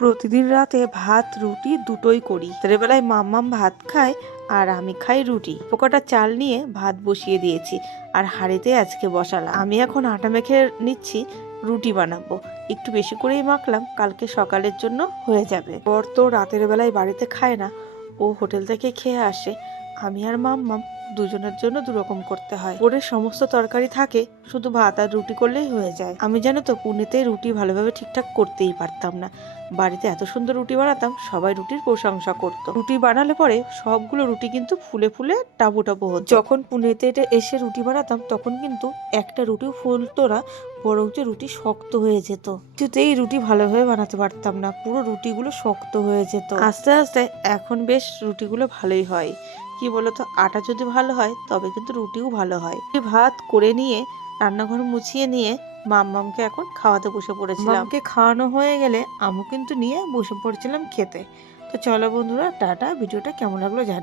প্রতিদিন রাতে ভাত রুটি দুটোই করি। রাতের বেলায় মাম্মাম ভাত খায় আর আমি খাই রুটি। পোকাটা চাল নিয়ে ভাত বসিয়ে দিয়েছি আর হাঁড়িতে আজকে বসালাম। আমি এখন আটা মেখে নিচ্ছি, রুটি বানাবো। একটু বেশি করেই মাখলাম, কালকে সকালের জন্য হয়ে যাবে। বর তো রাতের বেলায় বাড়িতে খায় না, ও হোটেল থেকে খেয়ে আসে। আমি আর মাম্মাম দুজনের জন্য দুরকম করতে হয়। ওরের সমস্ত তরকারি থাকে, শুধু ভাত আর রুটি করলেই হয়ে যায়। আমি জানো তো পুনেতে রুটি ভালোভাবে ঠিকঠাক করতেই পারতাম না। বাড়িতে এত সুন্দর রুটি বানাতাম, সবাই রুটির প্রশংসা করতো। রুটি বানালে পরে সবগুলো রুটি কিন্তু ফুলে ফুলে টাবু টাবু হতো। যখন পুনেতে এসে রুটি বানাতাম তখন কিন্তু একটা রুটিও ফুলতো না, বরঞ্চ রুটি শক্ত হয়ে যেত। কিছুতেই রুটি ভালোভাবে বানাতে পারতাম না, পুরো রুটিগুলো শক্ত হয়ে যেত। আস্তে আস্তে এখন বেশ রুটিগুলো ভালোই হয়। কি বলতো, আটা যদি ভালো হয় তবে কিন্তু রুটিও ভালো হয়। ভাত করে নিয়ে রান্নাঘর মুছিয়ে নিয়ে মাম্মামকে এখন খাওয়াতে বসে পড়েছিলাম। মামকে খাওয়ানো হয়ে গেলে আমু কিন্তু নিয়ে বসে পড়েছিলাম খেতে। তো চলো বন্ধুরা, টাটা। ভিডিওটা কেমন লাগলো জানি।